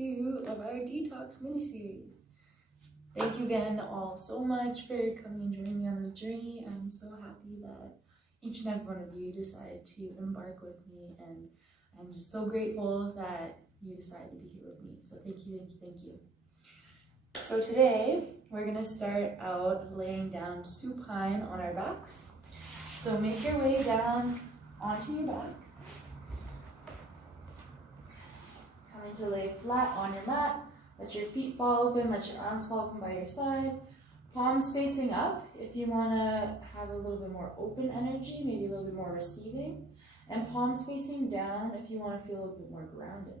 2 of our Detox mini-series. Thank you again all so much for coming and joining me on this journey. I'm so happy that each and every one of you decided to embark with me, and I'm just so grateful that you decided to be here with me. So thank you, thank you, thank you. So today, we're gonna start out laying down supine on our backs. So make your way down onto your back. Coming to lay flat on your mat. Let your feet fall open, let your arms fall open by your side. Palms facing up if you wanna have a little bit more open energy, maybe a little bit more receiving. And palms facing down if you wanna feel a little bit more grounded.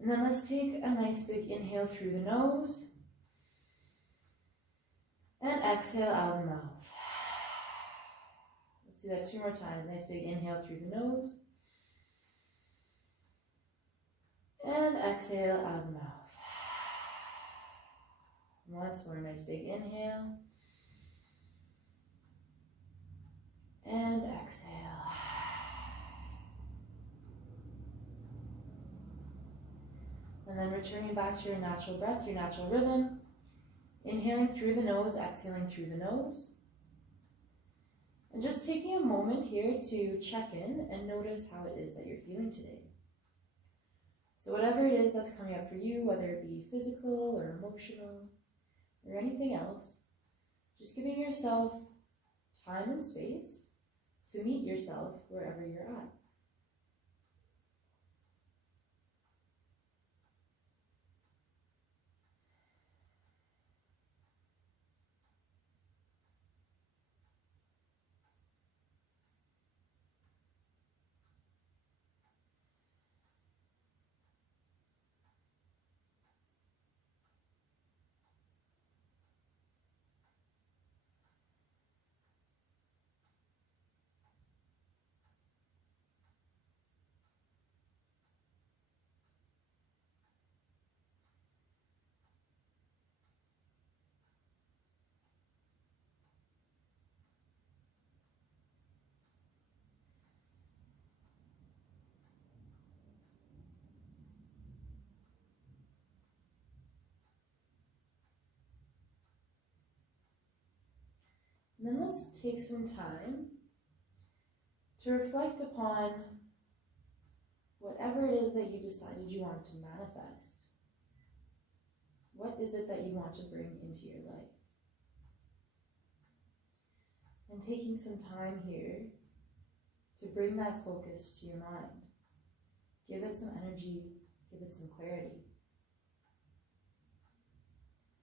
And then let's take a nice big inhale through the nose. And exhale out of the mouth. Let's do that 2 more times. Nice big inhale through the nose. And exhale out of the mouth. Once more, nice big inhale. And exhale. And then returning back to your natural breath, your natural rhythm. Inhaling through the nose, exhaling through the nose. And just taking a moment here to check in and notice how it is that you're feeling today. So whatever it is that's coming up for you, whether it be physical or emotional or anything else, just giving yourself time and space to meet yourself wherever you're at. And then let's take some time to reflect upon whatever it is that you decided you wanted to manifest. What is it that you want to bring into your life? And taking some time here to bring that focus to your mind. Give it some energy, give it some clarity.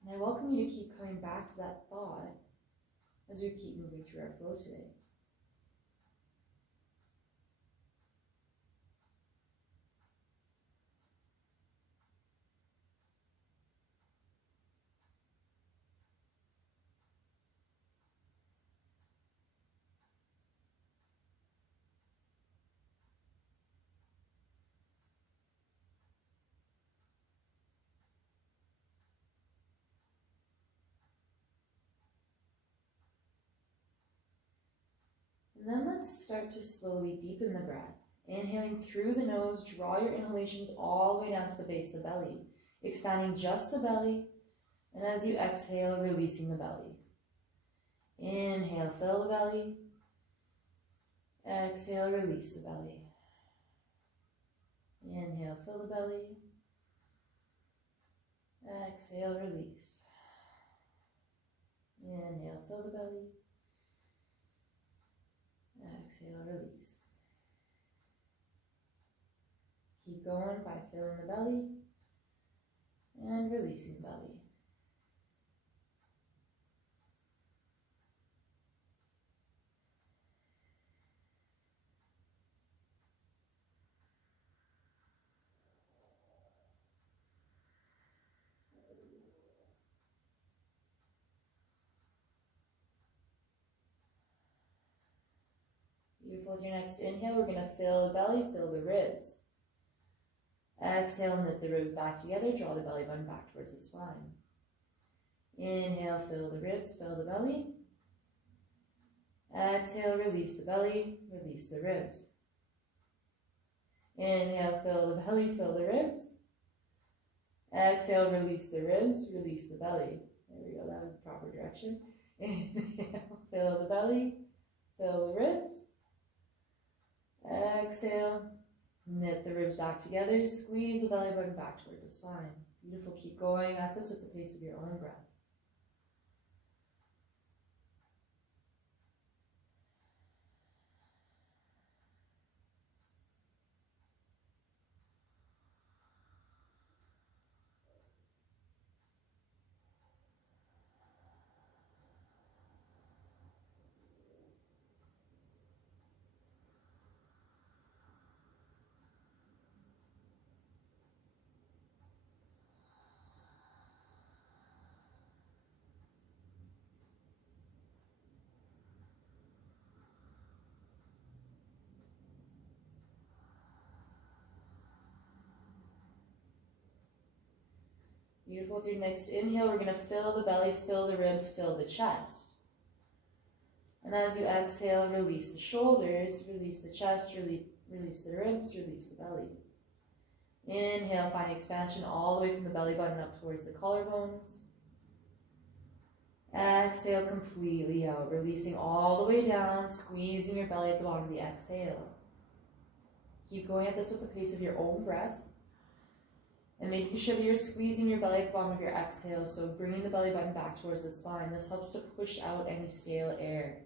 And I welcome you to keep coming back to that thought as we keep moving through our flow today. And then let's start to slowly deepen the breath. Inhaling through the nose, draw your inhalations all the way down to the base of the belly, expanding just the belly, and as you exhale, releasing the belly. Inhale, fill the belly. Exhale, release the belly. Inhale, fill the belly. Exhale, release. Inhale, fill the belly. Exhale, release. Keep going by filling the belly and releasing the belly. Beautiful. With your next inhale, we're going to fill the belly, fill the ribs. Exhale, knit the ribs back together, draw the belly button back towards the spine. Inhale, fill the ribs, fill the belly. Exhale, release the belly, release the ribs. Inhale, fill the belly, fill the ribs. Exhale, release the ribs, release the belly. There we go, that was the proper direction. Inhale, fill the belly, fill the ribs. Exhale, knit the ribs back together, squeeze the belly button back towards the spine. Beautiful, keep going at this with the pace of your own breath. Beautiful. With your next inhale, we're going to fill the belly, fill the ribs, fill the chest. And as you exhale, release the shoulders, release the chest, release the ribs, release the belly. Inhale, find expansion all the way from the belly button up towards the collarbones. Exhale completely out, releasing all the way down, squeezing your belly at the bottom of the exhale. Keep going at this with the pace of your own breath. And making sure that you're squeezing your belly at the bottom of your exhale, so bringing the belly button back towards the spine. This helps to push out any stale air,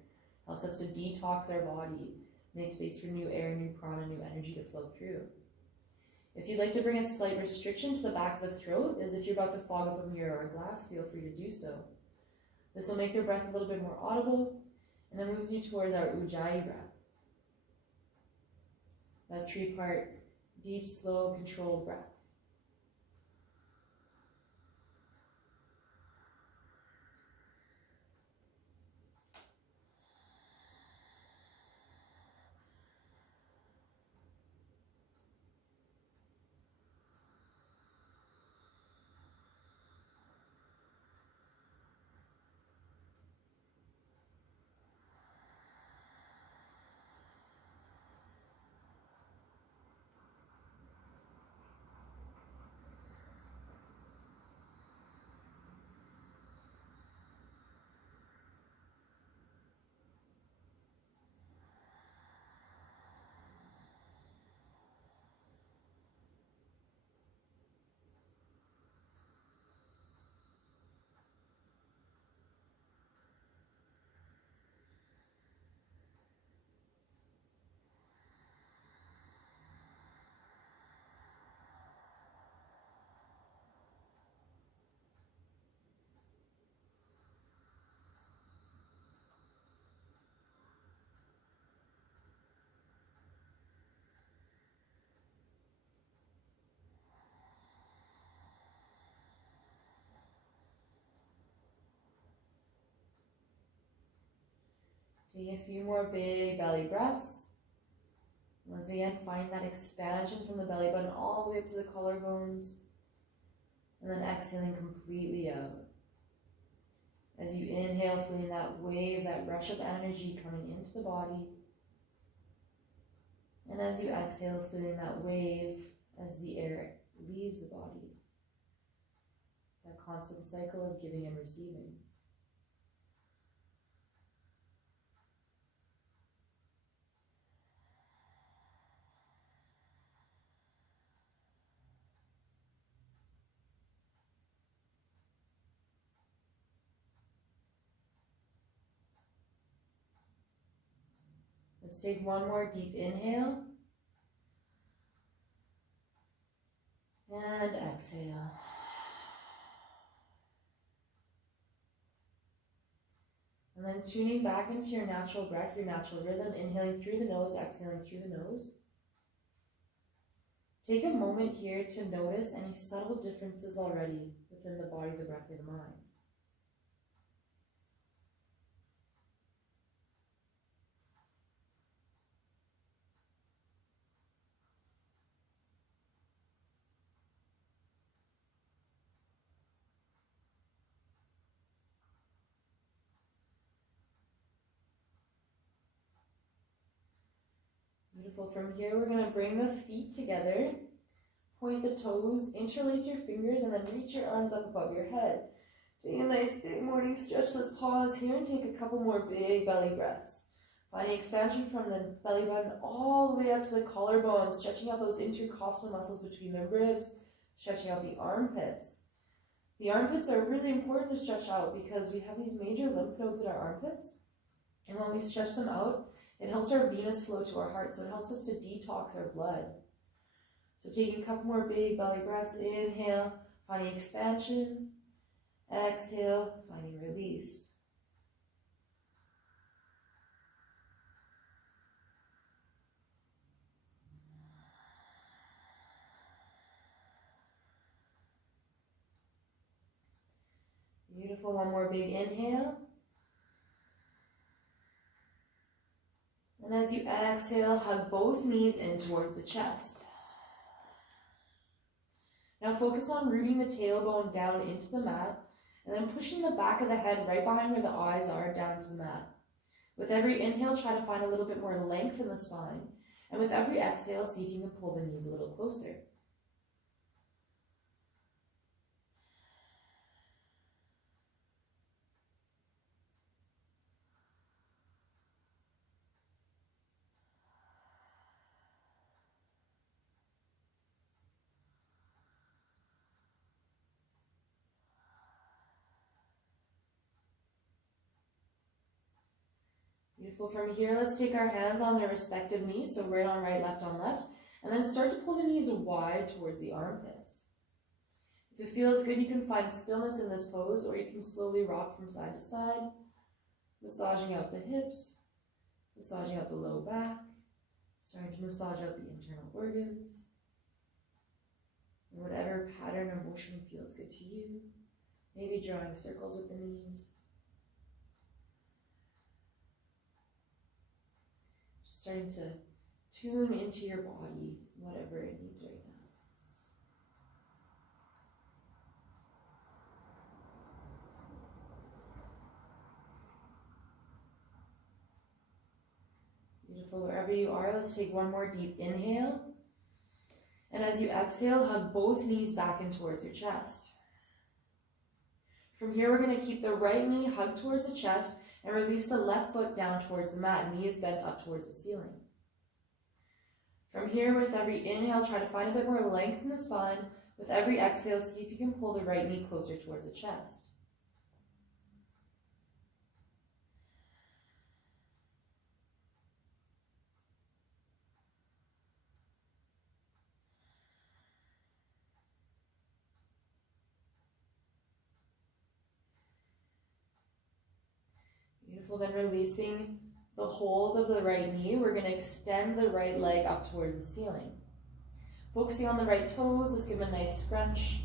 helps us to detox our body, make space for new air, new prana, new energy to flow through. If you'd like to bring a slight restriction to the back of the throat, as if you're about to fog up a mirror or a glass, feel free to do so. This will make your breath a little bit more audible, and then moves you towards our Ujjayi breath. That 3-part, deep, slow, controlled breath. Take a few more big belly breaths. Once again, find that expansion from the belly button all the way up to the collarbones. And then exhaling completely out. As you inhale, feeling that wave, that rush of energy coming into the body. And as you exhale, feeling that wave as the air leaves the body. That constant cycle of giving and receiving. Let's take one more deep inhale. And exhale. And then tuning back into your natural breath, your natural rhythm, inhaling through the nose, exhaling through the nose. Take a moment here to notice any subtle differences already within the body, the breath, or the mind. Beautiful. From here, we're going to bring the feet together, point the toes, interlace your fingers, and then reach your arms up above your head. Take a nice big morning stretch. Let's pause here and take a couple more big belly breaths. Finding expansion from the belly button all the way up to the collarbone, stretching out those intercostal muscles between the ribs, stretching out the armpits. The armpits are really important to stretch out because we have these major lymph nodes in our armpits. And when we stretch them out, it helps our venous flow to our heart. So it helps us to detox our blood. So taking a couple more big belly breaths. Inhale, finding expansion. Exhale, finding release. Beautiful. One more big inhale. And as you exhale, hug both knees in towards the chest. Now focus on rooting the tailbone down into the mat and then pushing the back of the head right behind where the eyes are down to the mat. With every inhale, try to find a little bit more length in the spine. And with every exhale, see if you can pull the knees a little closer. Beautiful. From here, let's take our hands on their respective knees, so right on right, left on left, and then start to pull the knees wide towards the armpits. If it feels good, you can find stillness in this pose, or you can slowly rock from side to side, massaging out the hips, massaging out the low back, starting to massage out the internal organs, and whatever pattern or motion feels good to you. Maybe drawing circles with the knees. Starting to tune into your body, whatever it needs right now. Beautiful. Wherever you are, let's take one more deep inhale. And as you exhale, hug both knees back in towards your chest. From here, we're going to keep the right knee hugged towards the chest and release the left foot down towards the mat. Knee is bent up towards the ceiling. From here, with every inhale, try to find a bit more length in the spine. With every exhale, see if you can pull the right knee closer towards the chest. Beautiful. Then releasing the hold of the right knee, we're going to extend the right leg up towards the ceiling. Focusing on the right toes, let's give them a nice scrunch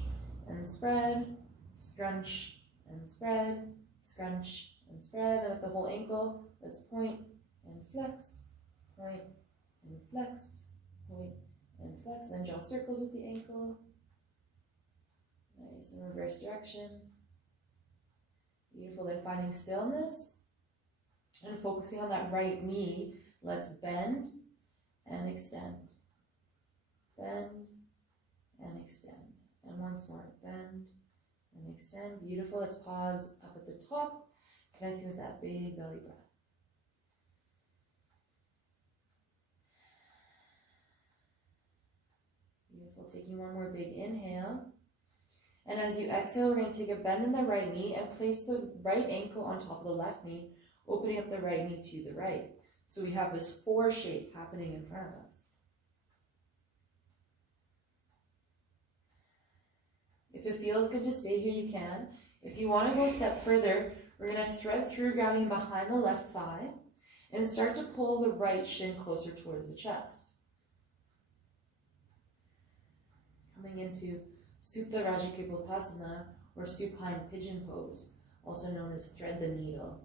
and spread, scrunch and spread, scrunch and spread. And with the whole ankle, let's point and flex, point and flex, point and flex. And then draw circles with the ankle. Nice, in reverse direction. Beautiful. Then finding stillness and focusing on that right knee, let's bend and extend. Bend and extend. And once more, bend and extend. Beautiful. Let's pause up at the top, connecting with that big belly breath. Beautiful. Taking one more big inhale. And as you exhale, we're going to take a bend in the right knee and place the right ankle on top of the left knee, opening up the right knee to the right. So we have this 4 shape happening in front of us. If it feels good to stay here, you can. If you want to go a step further, we're going to thread through, grabbing behind the left thigh, and start to pull the right shin closer towards the chest. Coming into Supta Rajikripotasana, or supine pigeon pose, also known as thread the needle.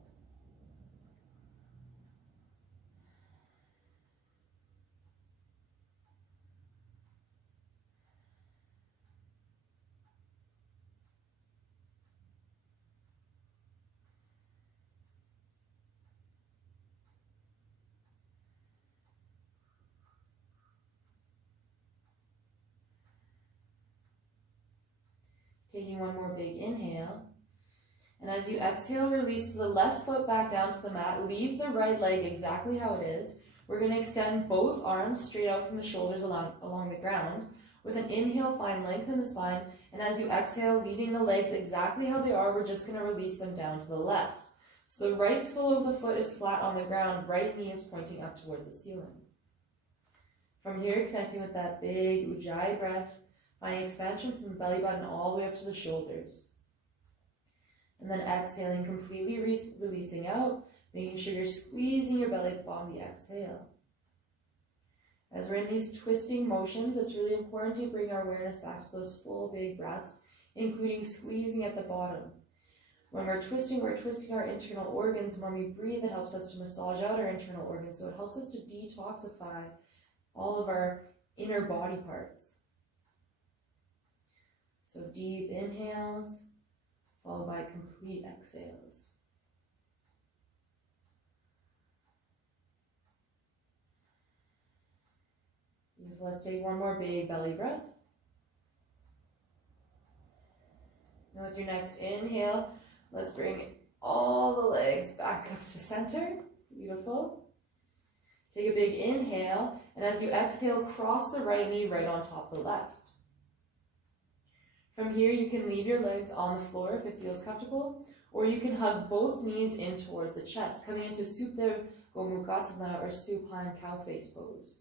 Taking one more big inhale. And as you exhale, release the left foot back down to the mat. Leave the right leg exactly how it is. We're going to extend both arms straight out from the shoulders along the ground. With an inhale, find length in the spine. And as you exhale, leaving the legs exactly how they are, we're just going to release them down to the left. So the right sole of the foot is flat on the ground. Right knee is pointing up towards the ceiling. From here, connecting with that big Ujjayi breath, finding expansion from the belly button all the way up to the shoulders. And then exhaling, completely releasing out, making sure you're squeezing your belly at the bottom of the exhale. As we're in these twisting motions, it's really important to bring our awareness back to those full big breaths, including squeezing at the bottom. When we're twisting our internal organs. When we breathe, it helps us to massage out our internal organs. So it helps us to detoxify all of our inner body parts. So deep inhales, followed by complete exhales. Beautiful. Let's take one more big belly breath. And with your next inhale, let's bring all the legs back up to center. Beautiful. Take a big inhale, and as you exhale, cross the right knee right on top of the left. From here, you can leave your legs on the floor if it feels comfortable, or you can hug both knees in towards the chest, coming into Supta Gomukhasana or supine cow face pose.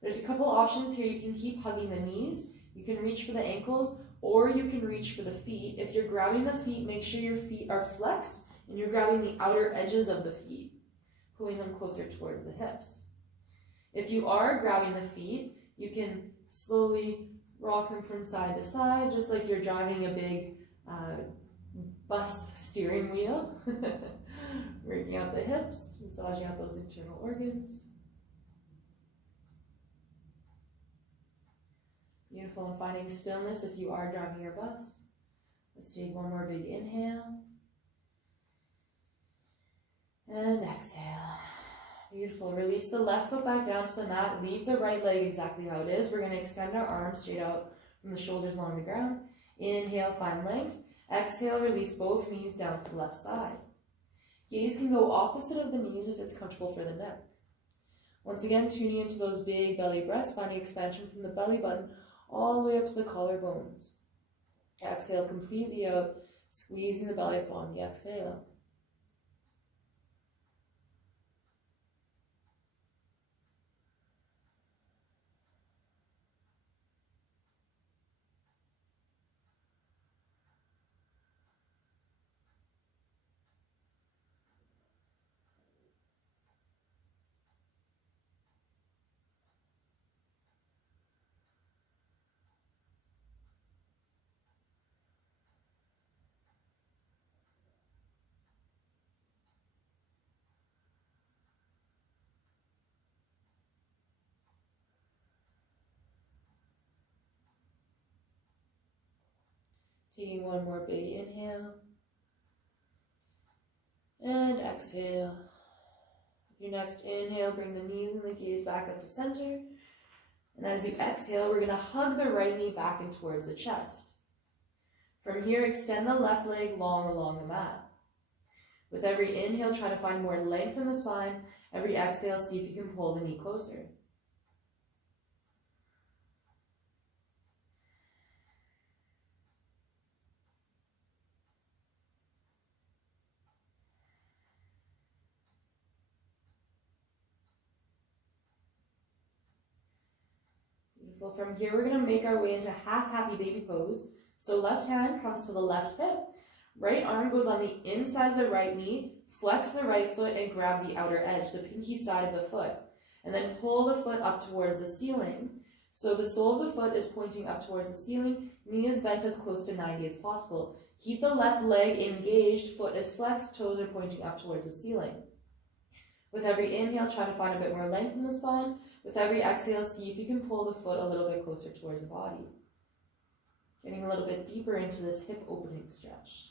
There's a couple options here. You can keep hugging the knees, you can reach for the ankles, or you can reach for the feet. If you're grabbing the feet, make sure your feet are flexed and you're grabbing the outer edges of the feet, pulling them closer towards the hips. If you are grabbing the feet, you can slowly rock them from side to side, just like you're driving a big bus steering wheel. Working out the hips, massaging out those internal organs. Beautiful, and finding stillness if you are driving your bus. Let's take one more big inhale. And exhale. Beautiful. Release the left foot back down to the mat. Leave the right leg exactly how it is. We're going to extend our arms straight out from the shoulders along the ground. Inhale, find length. Exhale, release both knees down to the left side. Gaze can go opposite of the knees if it's comfortable for the neck. Once again, tuning into those big belly breaths, finding expansion from the belly button all the way up to the collarbones. Exhale completely out, squeezing the belly up on the exhale. Taking one more big inhale. And exhale. With your next inhale, bring the knees and the gaze back up to center. And as you exhale, we're going to hug the right knee back in towards the chest. From here, extend the left leg long along the mat. With every inhale, try to find more length in the spine. Every exhale, see if you can pull the knee closer. Beautiful. From here, we're going to make our way into half happy baby pose. So left hand comes to the left hip. Right arm goes on the inside of the right knee. Flex the right foot and grab the outer edge, the pinky side of the foot. And then pull the foot up towards the ceiling. So the sole of the foot is pointing up towards the ceiling. Knee is bent as close to 90 as possible. Keep the left leg engaged. Foot is flexed. Toes are pointing up towards the ceiling. With every inhale, try to find a bit more length in the spine. With every exhale, see if you can pull the foot a little bit closer towards the body. Getting a little bit deeper into this hip opening stretch.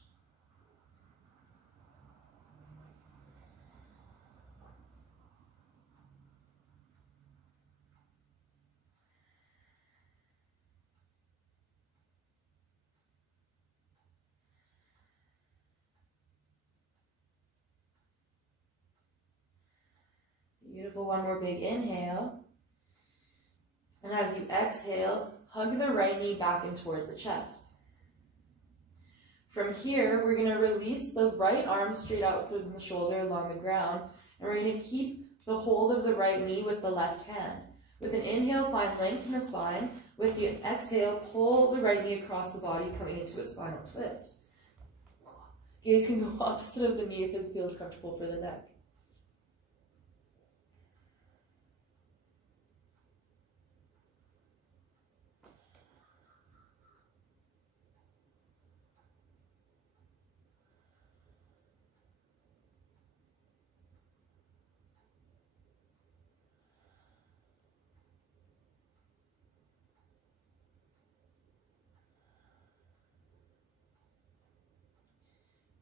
Beautiful. One more big inhale. And as you exhale, hug the right knee back in towards the chest. From here, we're going to release the right arm straight out from the shoulder along the ground, and we're going to keep the hold of the right knee with the left hand. With an inhale, find length in the spine. With the exhale, pull the right knee across the body, coming into a spinal twist. Gaze can go opposite of the knee if it feels comfortable for the neck.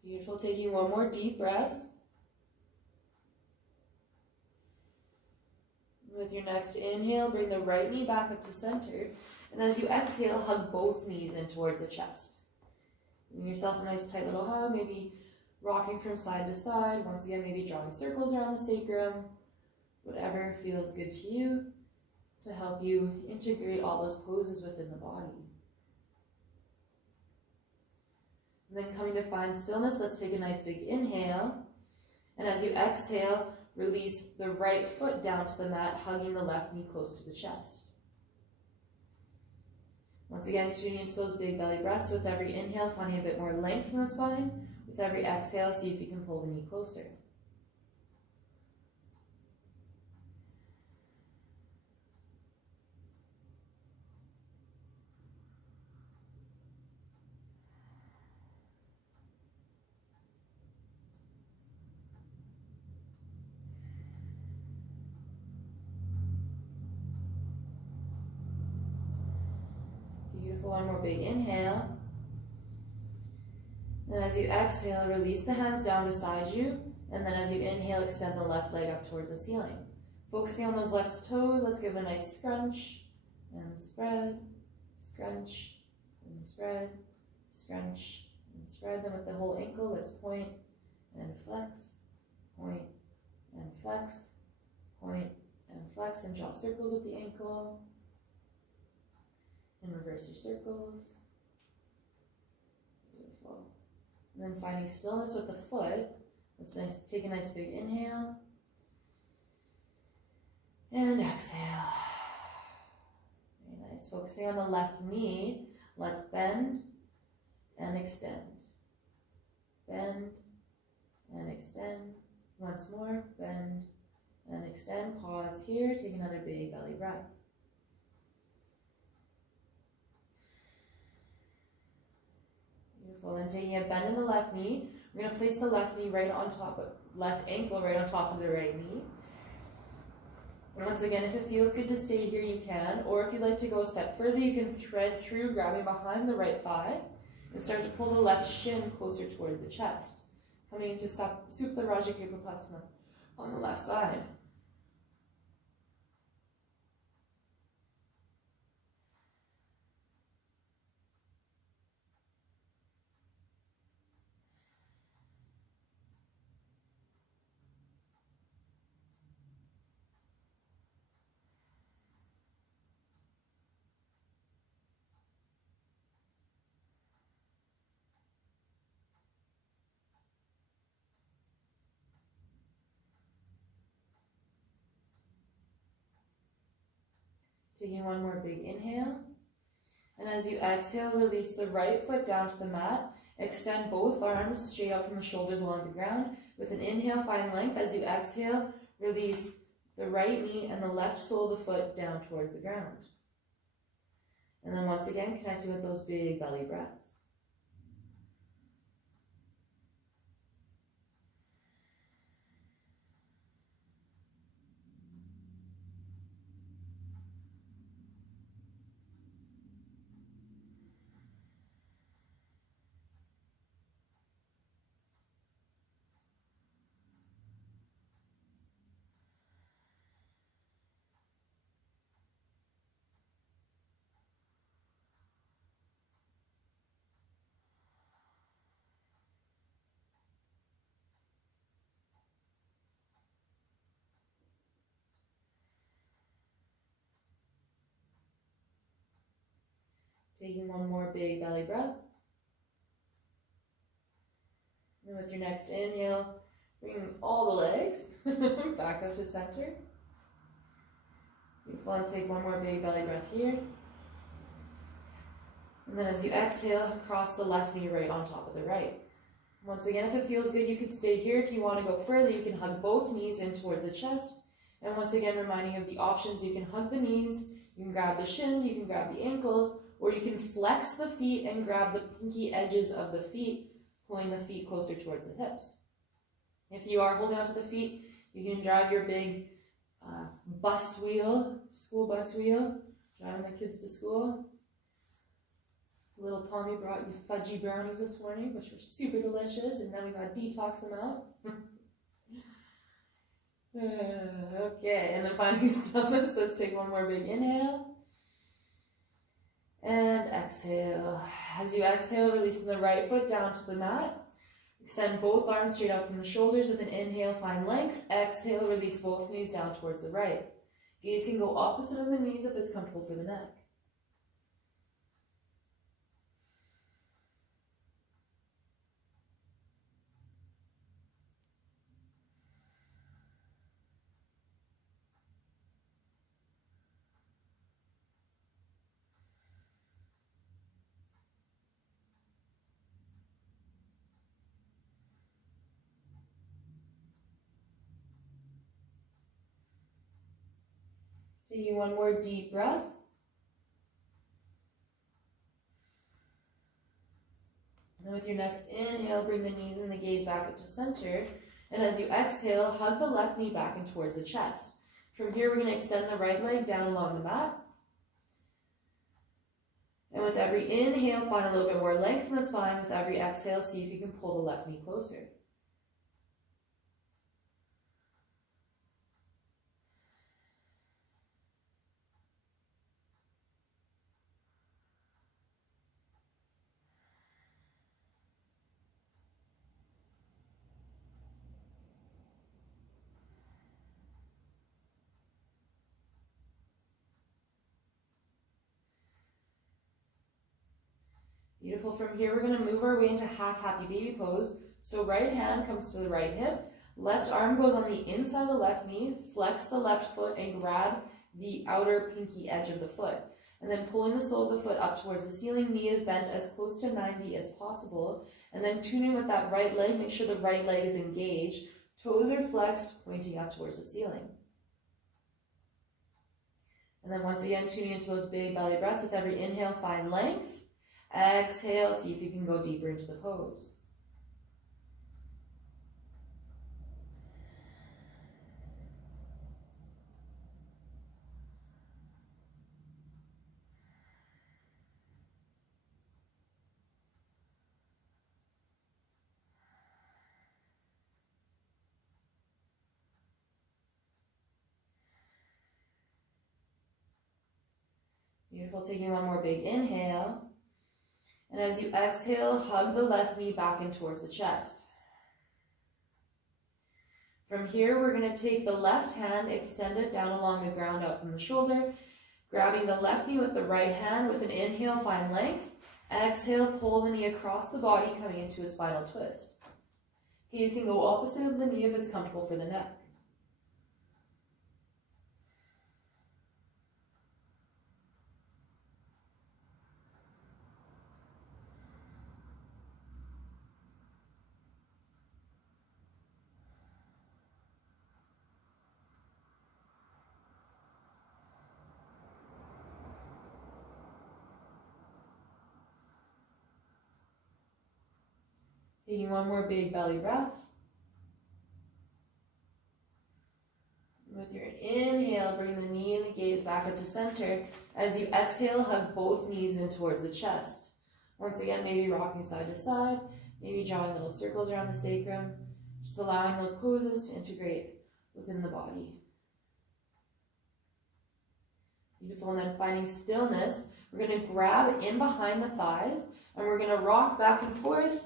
Beautiful. Taking one more deep breath. With your next inhale, bring the right knee back up to center. And as you exhale, hug both knees in towards the chest. Giving yourself a nice tight little hug, maybe rocking from side to side. Once again, maybe drawing circles around the sacrum. Whatever feels good to you to help you integrate all those poses within the body. And then coming to find stillness, let's take a nice big inhale. And as you exhale, release the right foot down to the mat, hugging the left knee close to the chest. Once again, tuning into those big belly breaths. With every inhale, finding a bit more length in the spine. With every exhale, see if you can pull the knee closer. Beautiful. One more big inhale. And as you exhale, release the hands down beside you. And then as you inhale, extend the left leg up towards the ceiling. Focusing on those left toes, let's give a nice scrunch and spread, scrunch and spread, scrunch and spread. Then with the whole ankle, let's point and flex, point and flex, point and flex, and draw circles with the ankle. And reverse your circles. Beautiful. And then finding stillness with the foot. Let's take a nice big inhale. And exhale. Very nice. Focusing on the left knee. Let's bend and extend. Bend and extend. Once more. Bend and extend. Pause here. Take another big belly breath. Beautiful. Then taking a bend in the left knee, we're going to place the left knee right on top of, left ankle right on top of the right knee. And once again, if it feels good to stay here, you can. Or if you'd like to go a step further, you can thread through, grabbing behind the right thigh, and start to pull the left shin closer towards the chest. Coming into Supta Rajya on the left side. Taking one more big inhale. And as you exhale, release the right foot down to the mat. Extend both arms straight out from the shoulders along the ground. With an inhale, find length. As you exhale, release the right knee and the left sole of the foot down towards the ground. And then once again, connecting with those big belly breaths. Taking one more big belly breath. And with your next inhale, bring all the legs back up to center. Beautiful, and take one more big belly breath here. And then as you exhale, cross the left knee right on top of the right. Once again, if it feels good, you can stay here. If you want to go further, you can hug both knees in towards the chest. And once again, reminding you of the options, you can hug the knees, you can grab the shins, you can grab the ankles, or you can flex the feet and grab the pinky edges of the feet, pulling the feet closer towards the hips. If you are holding onto the feet, you can drive your big bus wheel, school bus wheel, driving the kids to school. Little Tommy brought you fudgy brownies this morning, which were super delicious, and then we got to detox them out. Okay, and then finding stillness, let's take one more big inhale. And exhale. As you exhale, releasing the right foot down to the mat. Extend both arms straight out from the shoulders with an inhale, find length. Exhale, release both knees down towards the right. Gaze can go opposite of the knees if it's comfortable for the neck. Taking one more deep breath. And with your next inhale, bring the knees and the gaze back up to center. And as you exhale, hug the left knee back and towards the chest. From here, we're going to extend the right leg down along the mat. And with every inhale, find a little bit more length in the spine. With every exhale, see if you can pull the left knee closer. Beautiful. From here, we're going to move our way into half happy baby pose. So right hand comes to the right hip. Left arm goes on the inside of the left knee. Flex the left foot and grab the outer pinky edge of the foot. And then pulling the sole of the foot up towards the ceiling. Knee is bent as close to 90 as possible. And then tune in with that right leg. Make sure the right leg is engaged. Toes are flexed, pointing up towards the ceiling. And then once again, tuning into those big belly breaths. With every inhale, find length. Exhale, see if you can go deeper into the pose. Beautiful, taking one more big inhale. And as you exhale, hug the left knee back in towards the chest. From here, we're going to take the left hand, extend it down along the ground out from the shoulder, grabbing the left knee with the right hand. With an inhale, find length. Exhale, pull the knee across the body, coming into a spinal twist. Gaze can go opposite of the knee if it's comfortable for the neck. Taking one more big belly breath. With your inhale, bring the knee and the gaze back up to center. As you exhale, hug both knees in towards the chest. Once again, maybe rocking side to side, maybe drawing little circles around the sacrum, just allowing those poses to integrate within the body. Beautiful, and then finding stillness, we're going to grab in behind the thighs, and we're going to rock back and forth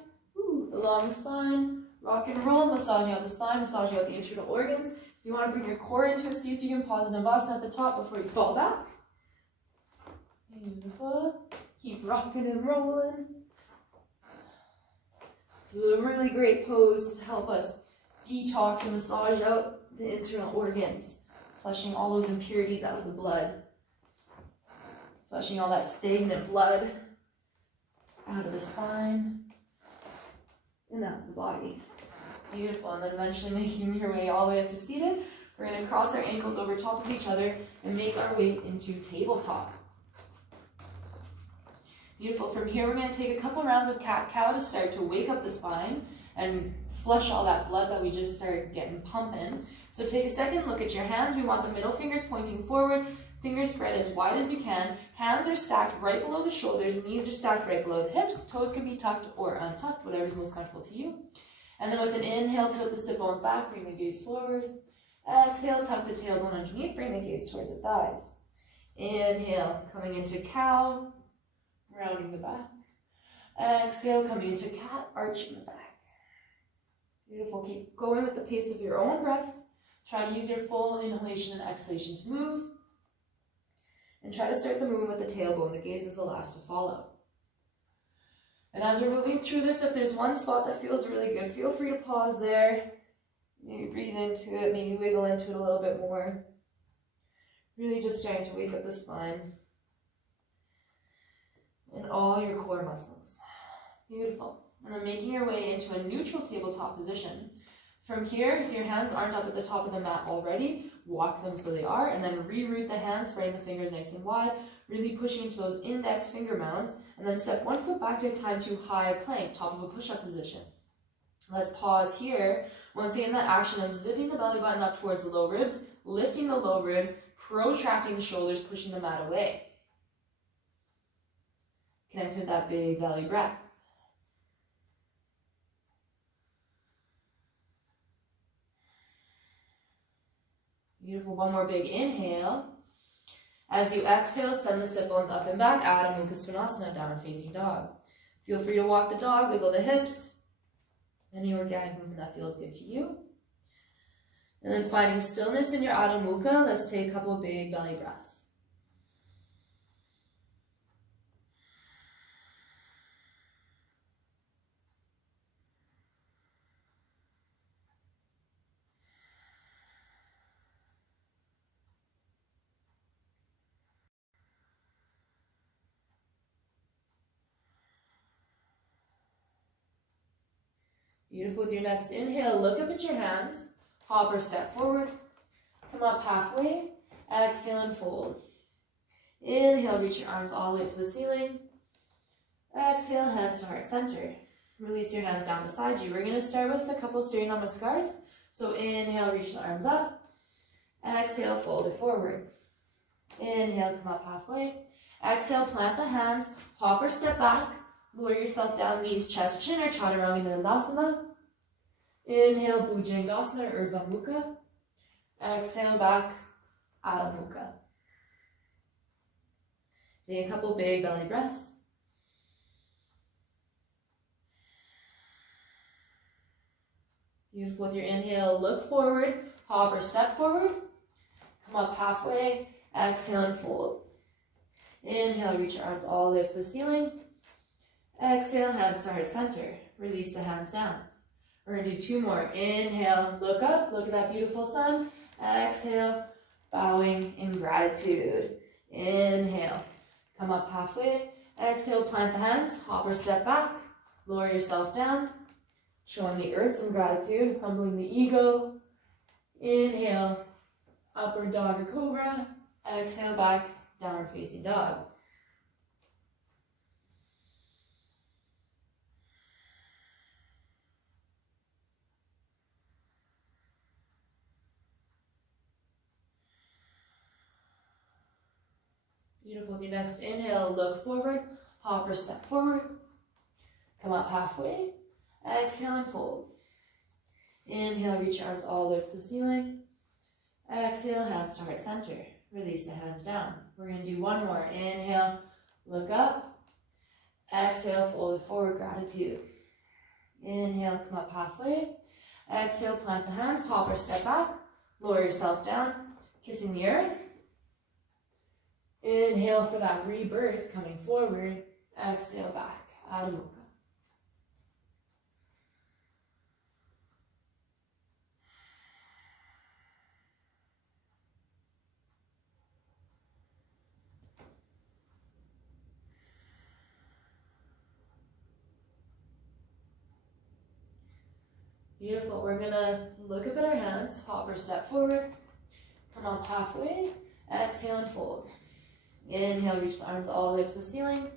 along the spine, rock and roll, massaging out the spine, massaging out the internal organs. If you want to bring your core into it, see if you can pause Navasana at the top before you fall back. Beautiful. Keep rocking and rolling. This is a really great pose to help us detox and massage out the internal organs, flushing all those impurities out of the blood, flushing all that stagnant blood out of the spine and out of the body. Beautiful. And then eventually making your way all the way up to seated. We're going to cross our ankles over top of each other and make our way into tabletop. Beautiful. From here, we're going to take a couple rounds of cat-cow to start to wake up the spine and flush all that blood that we just started getting pumping. So take a second, look at your hands. We want the middle fingers pointing forward, fingers spread as wide as you can. Hands are stacked right below the shoulders, knees are stacked right below the hips. Toes can be tucked or untucked, whatever's most comfortable to you. And then with an inhale, tilt the sit bones back, bring the gaze forward. Exhale, tuck the tailbone underneath, bring the gaze towards the thighs. Inhale, coming into cow, rounding the back. Exhale, coming into cat, arching the back. Beautiful. Keep going with the pace of your own breath. Try to use your full inhalation and exhalation to move. And try to start the movement with the tailbone. The gaze is the last to follow. And as we're moving through this, if there's one spot that feels really good, feel free to pause there. Maybe breathe into it, maybe wiggle into it a little bit more. Really just starting to wake up the spine and all your core muscles. Beautiful. And then making your way into a neutral tabletop position. From here, if your hands aren't up at the top of the mat already, walk them so they are, and then reroute the hands, spreading the fingers nice and wide, really pushing into those index finger mounds, and then step one foot back at a time to high plank, top of a push-up position. Let's pause here. Once again, that action of zipping the belly button up towards the low ribs, lifting the low ribs, protracting the shoulders, pushing the mat away. Connect with that big belly breath. Beautiful. One more big inhale. As you exhale, send the sit bones up and back. Adho Mukha Svanasana, downward facing dog. Feel free to walk the dog, wiggle the hips. Any organic movement that feels good to you. And then finding stillness in your Adho Mukha, let's take a couple of big belly breaths. Beautiful. With your next inhale, look up at your hands. Hop or step forward. Come up halfway. Exhale and fold. Inhale, reach your arms all the way up to the ceiling. Exhale, hands to heart center. Release your hands down beside you. We're going to start with a couple Surya Namaskars. So inhale, reach the arms up. Exhale, fold it forward. Inhale, come up halfway. Exhale, plant the hands. Hop or step back. Lower yourself down, knees, chest, chin, or Chaturanga Dandasana. Inhale, Bhujangasana or Urdhva Mukha. Exhale, back, Adho Mukha. Take a couple big belly breaths. Beautiful. With your inhale, look forward, hop or step forward. Come up halfway, exhale and fold. Inhale, reach your arms all the way up to the ceiling. Exhale, hands to heart center. Release the hands down. We're going to do two more. Inhale, look up, look at that beautiful sun. Exhale, bowing in gratitude. Inhale, come up halfway. Exhale, plant the hands, hop or step back. Lower yourself down, showing the earth some gratitude, humbling the ego. Inhale, upward dog or cobra. Exhale, back, downward facing dog. Beautiful. With your next inhale, look forward, hop or step forward. Come up halfway. Exhale and fold. Inhale, reach your arms all the way up to the ceiling. Exhale, hands to heart center. Release the hands down. We're going to do one more. Inhale, look up. Exhale, fold it forward, gratitude. Inhale, come up halfway. Exhale, plant the hands, hop or step back. Lower yourself down, kissing the earth. Inhale for that rebirth, coming forward. Exhale back, Adho Mukha. Beautiful. We're gonna look up at our hands, hop or step forward, come up halfway, exhale and fold. Inhale, reach the arms all the way to the ceiling.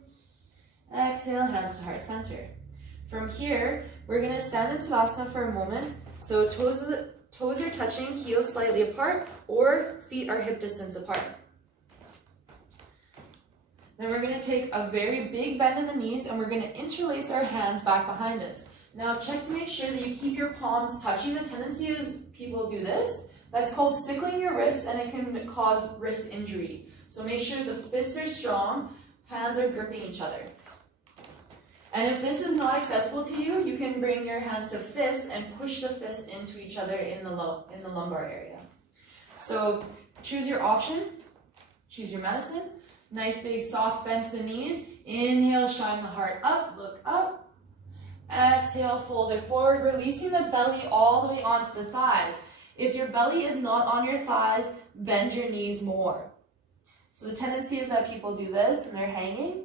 Exhale, hands to heart center. From here, we're gonna stand in Tadasana for a moment. So toes are touching, heels slightly apart, or feet are hip distance apart. Then we're gonna take a very big bend in the knees and we're gonna interlace our hands back behind us. Now check to make sure that you keep your palms touching. The tendency is people do this. That's called sickling your wrists and it can cause wrist injury. So make sure the fists are strong, hands are gripping each other. And if this is not accessible to you, you can bring your hands to fists and push the fists into each other in the lumbar area. So choose your option, choose your medicine. Nice big soft bend to the knees. Inhale, shine the heart up, look up. Exhale, fold it forward, releasing the belly all the way onto the thighs. If your belly is not on your thighs, bend your knees more. So the tendency is that people do this and they're hanging.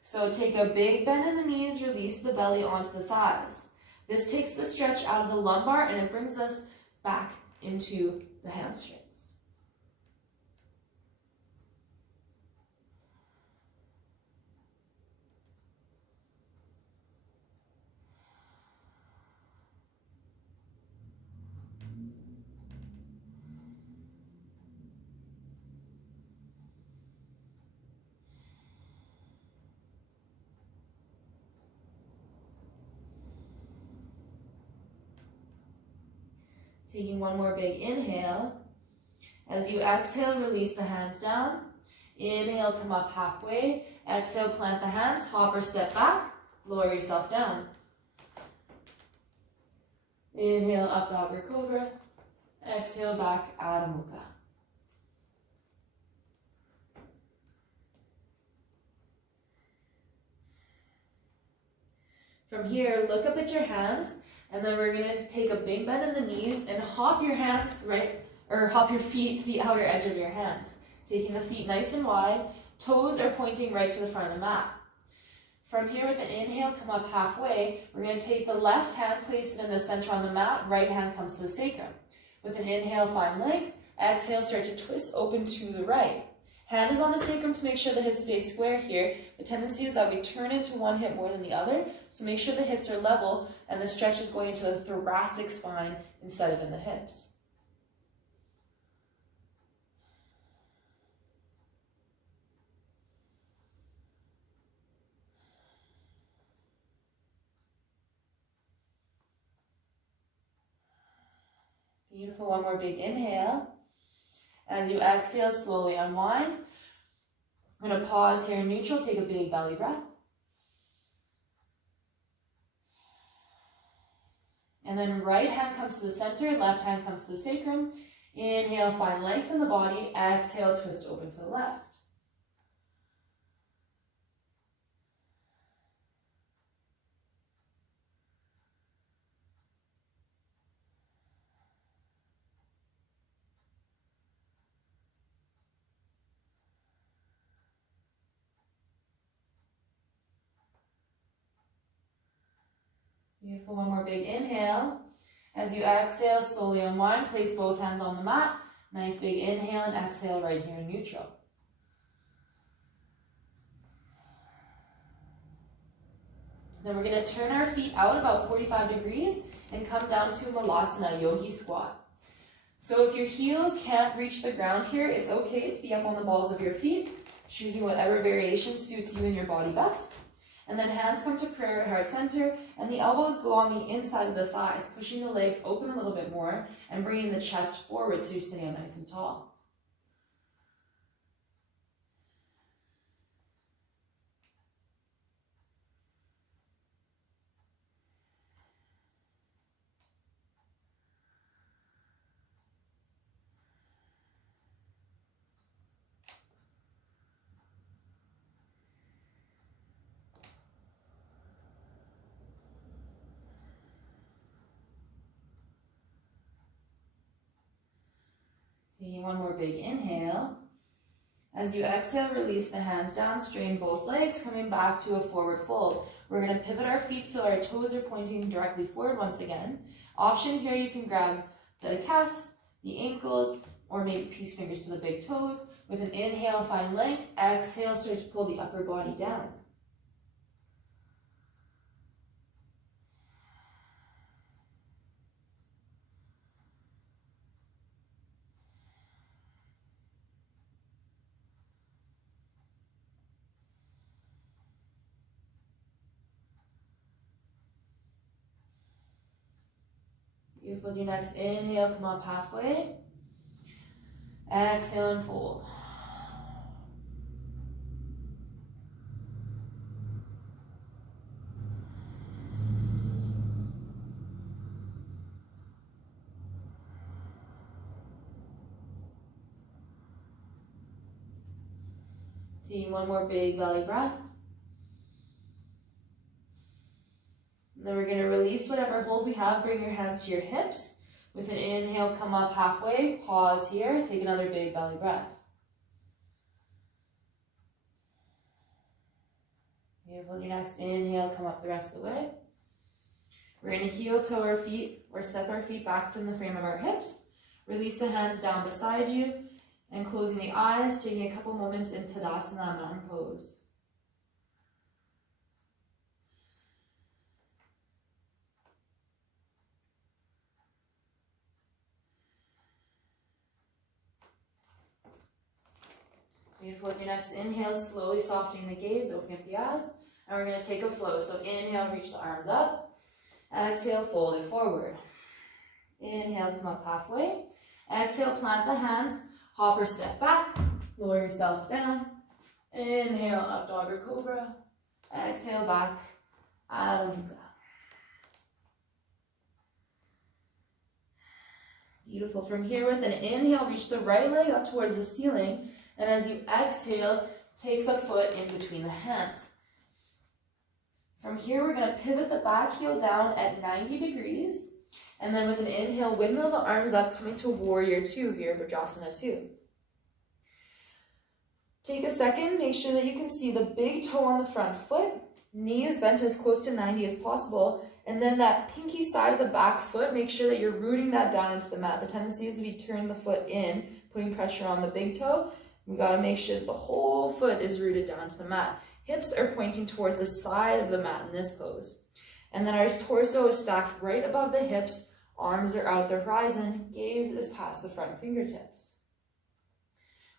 So take a big bend in the knees, release the belly onto the thighs. This takes the stretch out of the lumbar and it brings us back into the hamstrings. Taking one more big inhale. As you exhale, release the hands down. Inhale, come up halfway. Exhale, plant the hands, hop or step back. Lower yourself down. Inhale, up dog or cobra. Exhale, back, Adho Mukha. From here, look up at your hands. And then we're gonna take a big bend in the knees and hop your hands hop your feet to the outer edge of your hands. Taking the feet nice and wide, toes are pointing right to the front of the mat. From here with an inhale, come up halfway. We're gonna take the left hand, place it in the center on the mat, right hand comes to the sacrum. With an inhale, find length. Exhale, start to twist open to the right. Hand is on the sacrum to make sure the hips stay square here. The tendency is that we turn into one hip more than the other, so make sure the hips are level and the stretch is going into the thoracic spine instead of in the hips. Beautiful, one more big inhale. As you exhale, slowly unwind. I'm going to pause here in neutral, take a big belly breath. And then right hand comes to the center, left hand comes to the sacrum. Inhale, find length in the body. Exhale, twist open to the left. Beautiful, one more big inhale. As you exhale, slowly unwind, place both hands on the mat. Nice big inhale and exhale right here in neutral. Then we're going to turn our feet out about 45 degrees and come down to Malasana, yogi squat. So if your heels can't reach the ground here, it's okay to be up on the balls of your feet, choosing whatever variation suits you and your body best. And then hands come to prayer at heart center, and the elbows go on the inside of the thighs, pushing the legs open a little bit more and bringing the chest forward so you're sitting up nice and tall. Taking one more big inhale. As you exhale, release the hands down, straighten both legs, coming back to a forward fold. We're going to pivot our feet so our toes are pointing directly forward once again. Option here, you can grab the calves, the ankles, or maybe peace fingers to the big toes. With an inhale, find length. Exhale, start to pull the upper body down. Beautiful. Do your next inhale, come up halfway. Exhale and fold. Taking one more big belly breath. And then we're going to release whatever hold we have. Bring your hands to your hips. With an inhale, come up halfway. Pause here. Take another big belly breath. Beautiful. Your next inhale, come up the rest of the way. We're going to heel toe our feet or step our feet back from the frame of our hips. Release the hands down beside you and closing the eyes, taking a couple moments in Tadasana, mountain pose. Beautiful. With your next inhale, slowly softening the gaze, opening up the eyes. And we're going to take a flow. So inhale, reach the arms up. Exhale, fold it forward. Inhale, come up halfway. Exhale, plant the hands. Hop or step back. Lower yourself down. Inhale, up dog or cobra. Exhale, back. Adho Mukha. Beautiful. From here, with an inhale, reach the right leg up towards the ceiling. And as you exhale, take the foot in between the hands. From here, we're going to pivot the back heel down at 90 degrees. And then with an inhale, windmill the arms up, coming to Warrior 2, Virabhadrasana 2. Take a second, make sure that you can see the big toe on the front foot. Knee is bent as close to 90 as possible. And then that pinky side of the back foot, make sure that you're rooting that down into the mat. The tendency is to be turning the foot in, putting pressure on the big toe. We got to make sure that the whole foot is rooted down to the mat. Hips are pointing towards the side of the mat in this pose. And then our torso is stacked right above the hips. Arms are out the horizon. Gaze is past the front fingertips.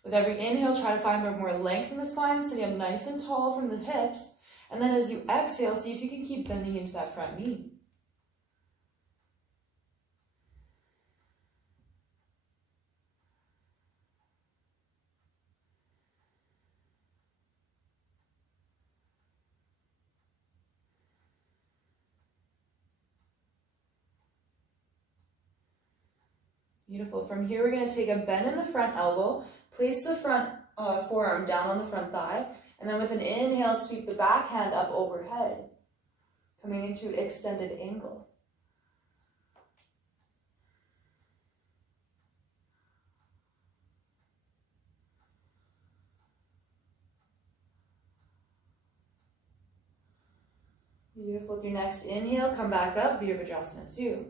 With every inhale, try to find more length in the spine, sitting up nice and tall from the hips. And then as you exhale, see if you can keep bending into that front knee. Beautiful. From here, we're going to take a bend in the front elbow, place the front forearm down on the front thigh, and then with an inhale, sweep the back hand up overhead, coming into extended angle. Beautiful. With your next inhale, come back up, Virabhadrasana 2.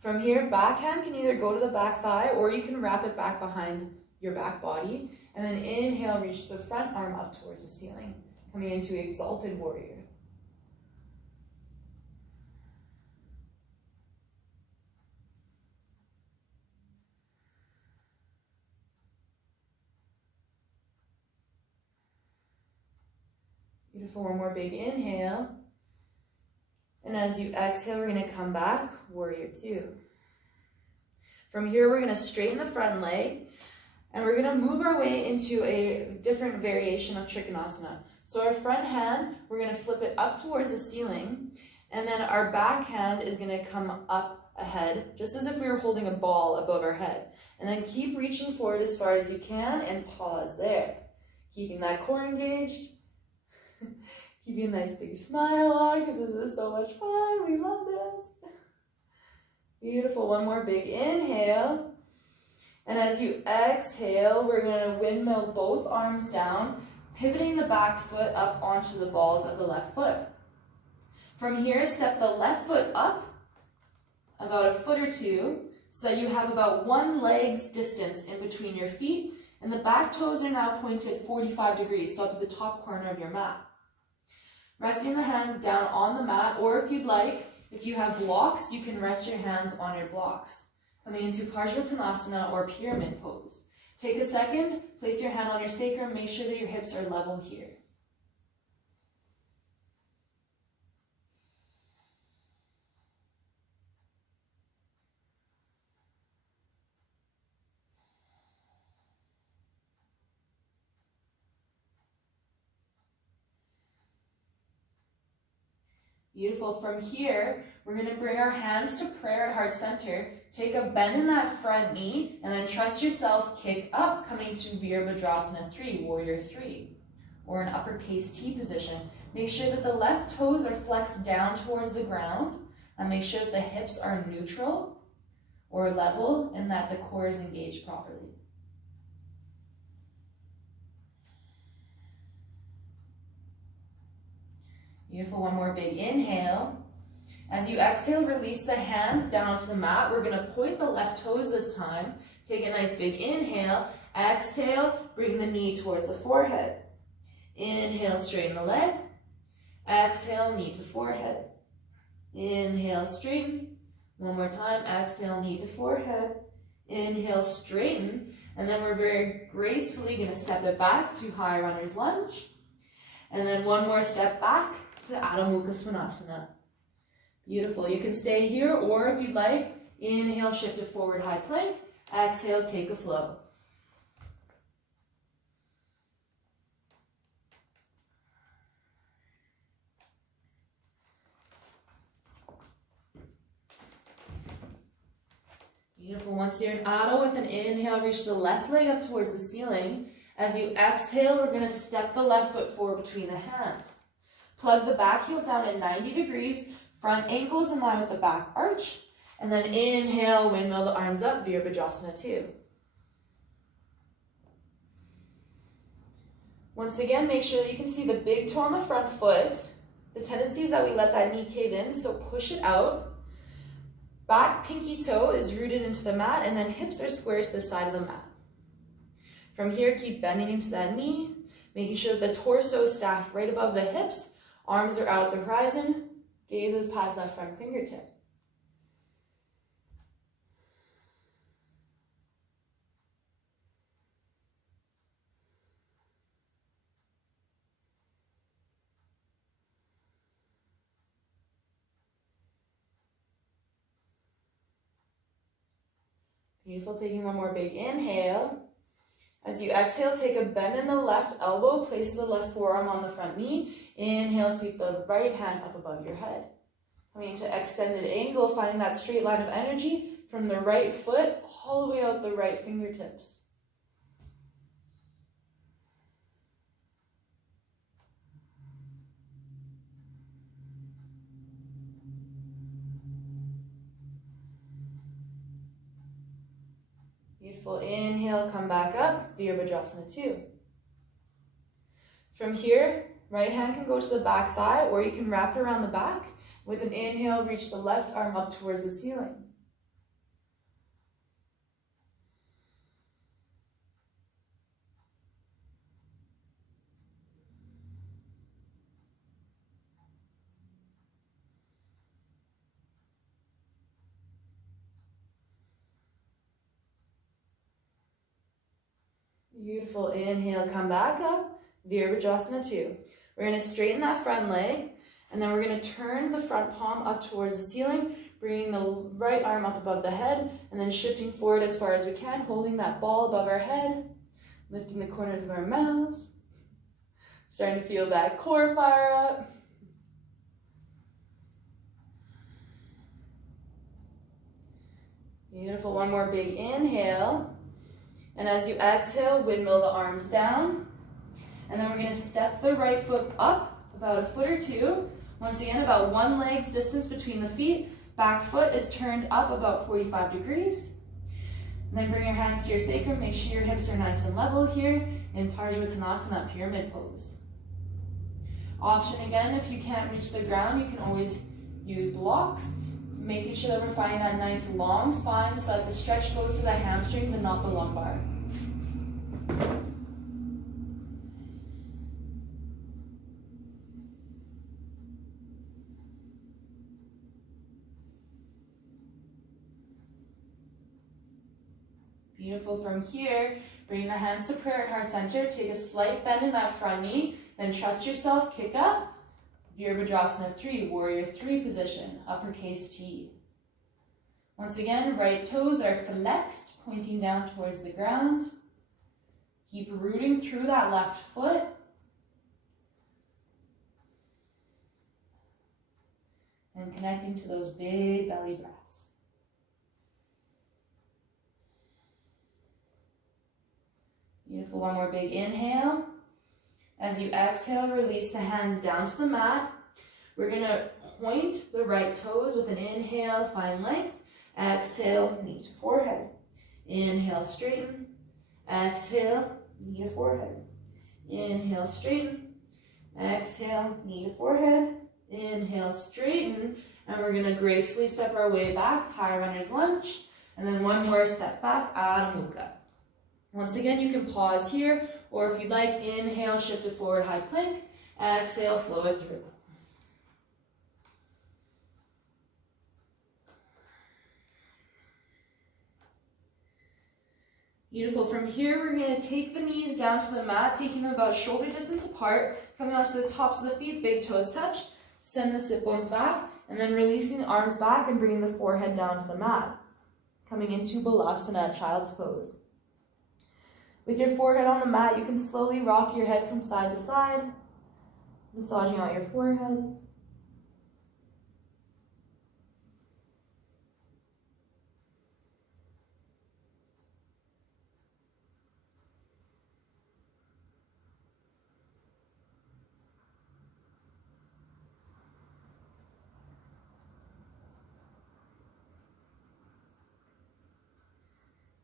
From here, back hand can either go to the back thigh or you can wrap it back behind your back body. And then inhale, reach the front arm up towards the ceiling, coming into Exalted Warrior. Beautiful. One more big inhale. And as you exhale, we're going to come back, Warrior 2. From here, we're going to straighten the front leg, and we're going to move our way into a different variation of Trikonasana. So our front hand, we're going to flip it up towards the ceiling, and then our back hand is going to come up ahead, just as if we were holding a ball above our head. And then keep reaching forward as far as you can, and pause there. Keeping that core engaged. Keeping a nice big smile on, because this is so much fun. We love this. Beautiful. One more big inhale. And as you exhale, we're going to windmill both arms down, pivoting the back foot up onto the balls of the left foot. From here, step the left foot up about a foot or two so that you have about one leg's distance in between your feet, and the back toes are now pointed 45 degrees, so up at the top corner of your mat. Resting the hands down on the mat, or if you'd like, if you have blocks, you can rest your hands on your blocks. Coming into Parsvattanasana or pyramid pose. Take a second, place your hand on your sacrum, make sure that your hips are level here. Beautiful. From here, we're going to bring our hands to prayer at heart center. Take a bend in that front knee, and then trust yourself, kick up, coming to Virabhadrasana 3, Warrior 3, or an uppercase T position. Make sure that the left toes are flexed down towards the ground, and make sure that the hips are neutral or level, and that the core is engaged properly. Beautiful. One more big inhale. As you exhale, release the hands down onto the mat. We're going to point the left toes this time. Take a nice big inhale. Exhale, bring the knee towards the forehead. Inhale, straighten the leg. Exhale, knee to forehead. Inhale, straighten. One more time. Exhale, knee to forehead. Inhale, straighten. And then we're very gracefully going to step it back to high runner's lunge. And then one more step back to Adho Mukha Svanasana. Beautiful. You can stay here, or if you'd like, inhale, shift to forward high plank. Exhale, take a flow. Beautiful. Once you're in Adho, with an inhale, reach the left leg up towards the ceiling. As you exhale, we're going to step the left foot forward between the hands. Plug the back heel down at 90 degrees. Front ankle is in line with the back arch. And then inhale, windmill the arms up, Virabhadrasana 2. Once again, make sure that you can see the big toe on the front foot. The tendency is that we let that knee cave in, so push it out. Back pinky toe is rooted into the mat, and then hips are square to the side of the mat. From here, keep bending into that knee, making sure that the torso is stacked right above the hips. Arms are out at the horizon. Gaze is past that front fingertip. Beautiful. Taking one more big inhale. As you exhale, take a bend in the left elbow, place the left forearm on the front knee. Inhale, sweep the right hand up above your head. Coming into extended angle, finding that straight line of energy from the right foot all the way out the right fingertips. Beautiful. Inhale, come back up, Virabhadrasana 2. From here, right hand can go to the back thigh, or you can wrap it around the back. With an inhale, reach the left arm up towards the ceiling. Beautiful. Inhale, come back up, Virabhadrasana 2. We're going to straighten that front leg, and then we're going to turn the front palm up towards the ceiling, bringing the right arm up above the head, and then shifting forward as far as we can, holding that ball above our head, lifting the corners of our mouths, starting to feel that core fire up. Beautiful. One more big inhale. And as you exhale, windmill the arms down. And then we're going to step the right foot up about a foot or two. Once again, about one leg's distance between the feet. Back foot is turned up about 45 degrees. And then bring your hands to your sacrum. Make sure your hips are nice and level here in Parsvottanasana, pyramid pose. Option again, if you can't reach the ground, you can always use blocks, making sure that we're finding that nice long spine so that the stretch goes to the hamstrings and not the lumbar. Beautiful. From here, bring the hands to prayer at heart center. Take a slight bend in that front knee. Then trust yourself, kick up. Virabhadrasana 3, warrior 3 position, uppercase T. Once again, right toes are flexed, pointing down towards the ground. Keep rooting through that left foot. And connecting to those big belly breaths. Beautiful. One more big inhale. As you exhale, release the hands down to the mat. We're going to point the right toes with an inhale, find length. Exhale, knee to forehead. Inhale, straighten. Exhale, knee to forehead. Inhale, straighten. Exhale, knee to forehead. Inhale, straighten. And we're going to gracefully step our way back, high runner's lunge. And then one more step back, Adho Mukha. Once again, you can pause here, or if you'd like, inhale, shift it forward, high plank. Exhale, flow it through. Beautiful. From here, we're going to take the knees down to the mat, taking them about shoulder distance apart, coming onto the tops of the feet, big toes touch. Send the sit bones back, and then releasing the arms back and bringing the forehead down to the mat. Coming into Balasana, child's pose. With your forehead on the mat, you can slowly rock your head from side to side, massaging out your forehead.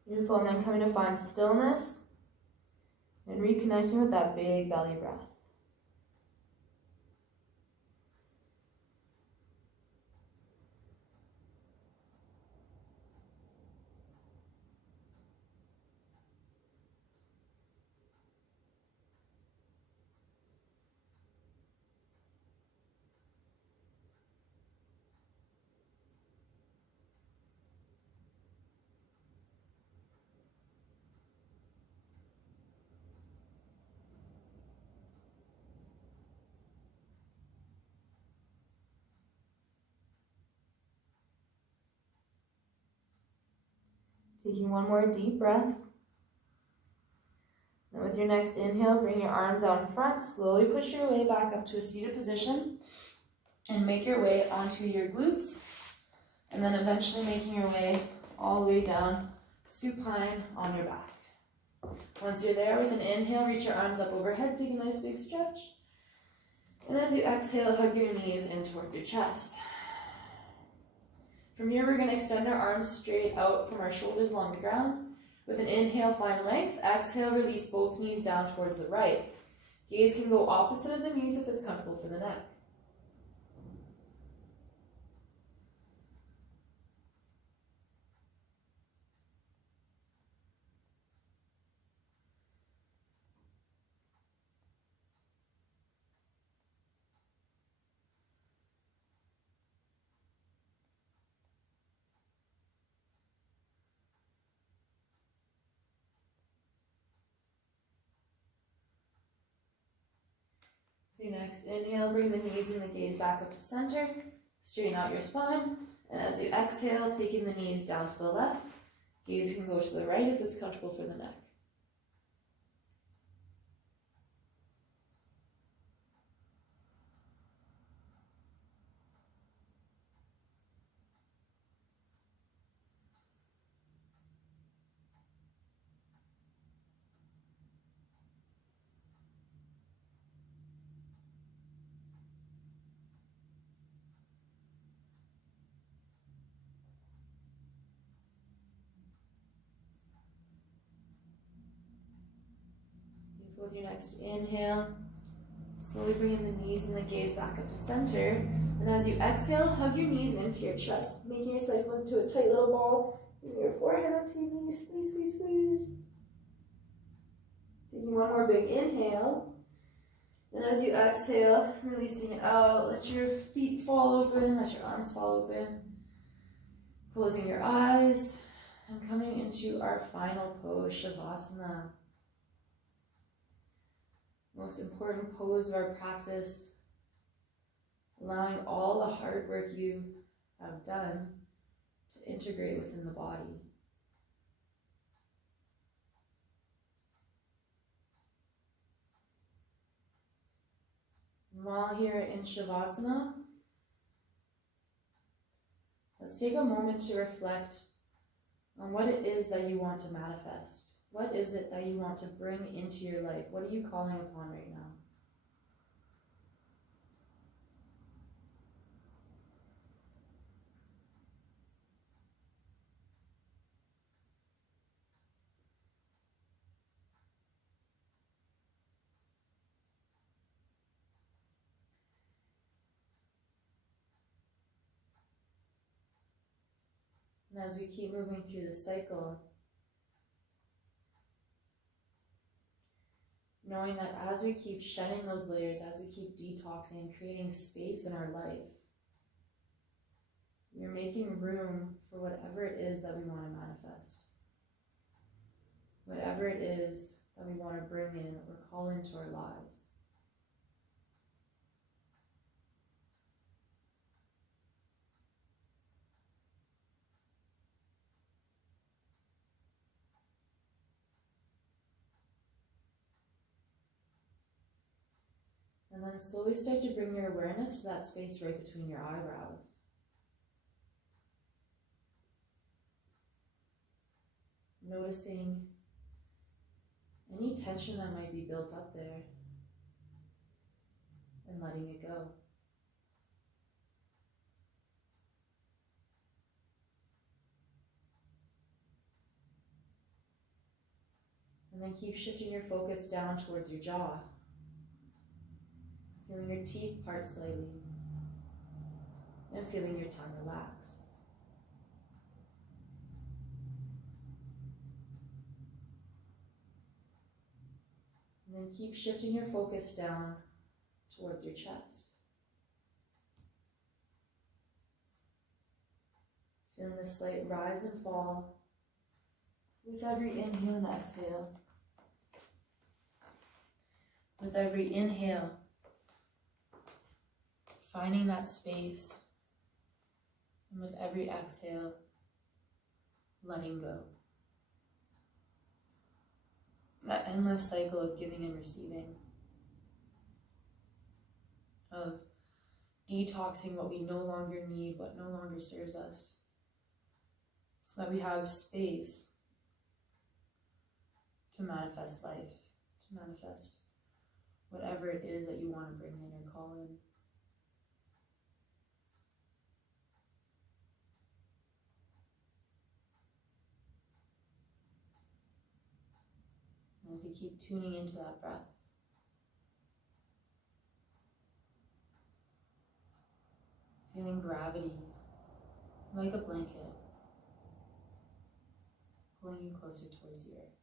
Beautiful, and then coming to find stillness and reconnecting with that big belly breath. Taking one more deep breath. Then with your next inhale, bring your arms out in front. Slowly push your way back up to a seated position and make your way onto your glutes. And then eventually making your way all the way down, supine on your back. Once you're there, with an inhale, reach your arms up overhead, take a nice big stretch. And as you exhale, hug your knees in towards your chest. From here, we're going to extend our arms straight out from our shoulders along the ground. With an inhale, find length. Exhale, release both knees down towards the right. Gaze can go opposite of the knees if it's comfortable for the neck. Your next inhale, bring the knees and the gaze back up to center. Straighten out your spine. And as you exhale, taking the knees down to the left. Gaze can go to the right if it's comfortable for the neck. With your next inhale, slowly bringing the knees and the gaze back up to center. And as you exhale, hug your knees into your chest, making yourself look to a tight little ball. Bring your forehead up to your knees. Squeeze, squeeze, squeeze. Taking one more big inhale. And as you exhale, releasing out, let your feet fall open, let your arms fall open. Closing your eyes and coming into our final pose, Shavasana. Most important pose of our practice, allowing all the hard work you have done to integrate within the body. And while here in Shavasana, let's take a moment to reflect on what it is that you want to manifest. What is it that you want to bring into your life? What are you calling upon right now? And as we keep moving through the cycle, knowing that as we keep shedding those layers, as we keep detoxing and creating space in our life, we are making room for whatever it is that we want to manifest. Whatever it is that we want to bring in or call into our lives. And then slowly start to bring your awareness to that space right between your eyebrows. Noticing any tension that might be built up there and letting it go. And then keep shifting your focus down towards your jaw. Feeling your teeth part slightly and feeling your tongue relax. And then keep shifting your focus down towards your chest. Feeling the slight rise and fall with every inhale and exhale. With every inhale, finding that space, and with every exhale, letting go. That endless cycle of giving and receiving, of detoxing what we no longer need, what no longer serves us, so that we have space to manifest life, to manifest whatever it is that you want to bring in or call in. As you keep tuning into that breath, feeling gravity like a blanket pulling you closer towards the earth.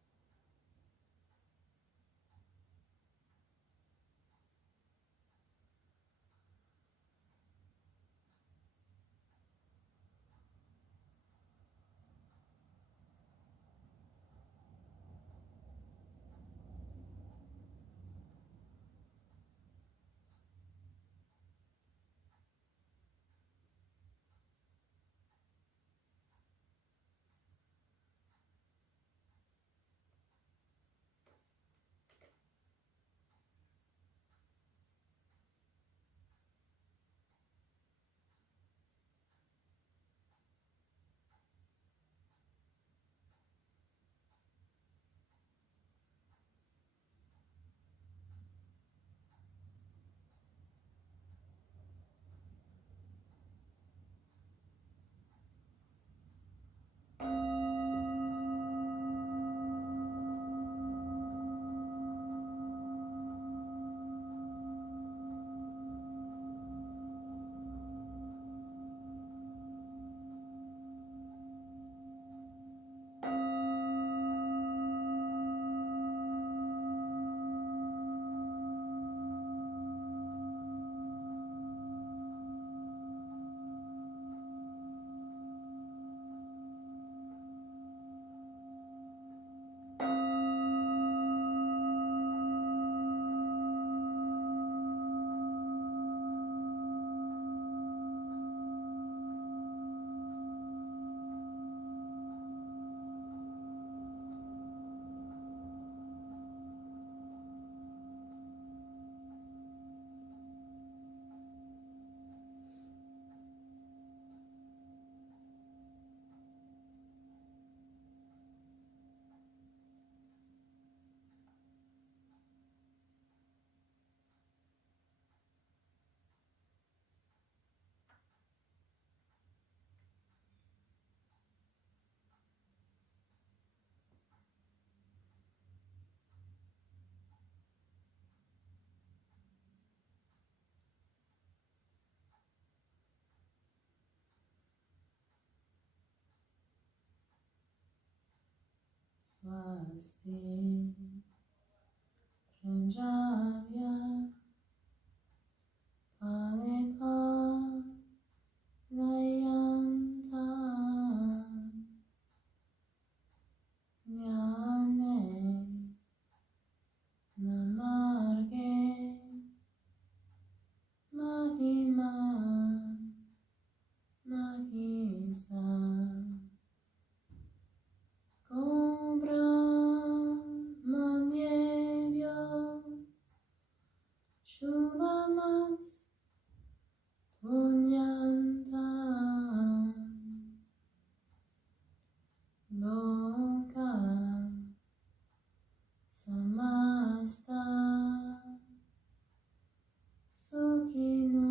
Swasti Pranjabhya Palipa Layanta Jnane Namarge Mahima Mahisa Brahmanyebhyo Shubhamas Punyantam Loka Samasta Sukhino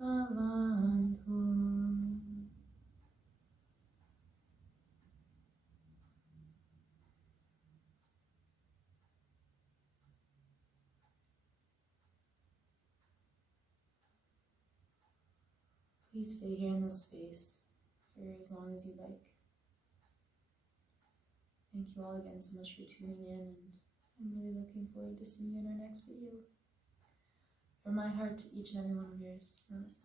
Bhavantu. Please stay here in this space for as long as you like. Thank you all again so much for tuning in, and I'm really looking forward to seeing you in our next video. From my heart to each and every one of yours. Namaste.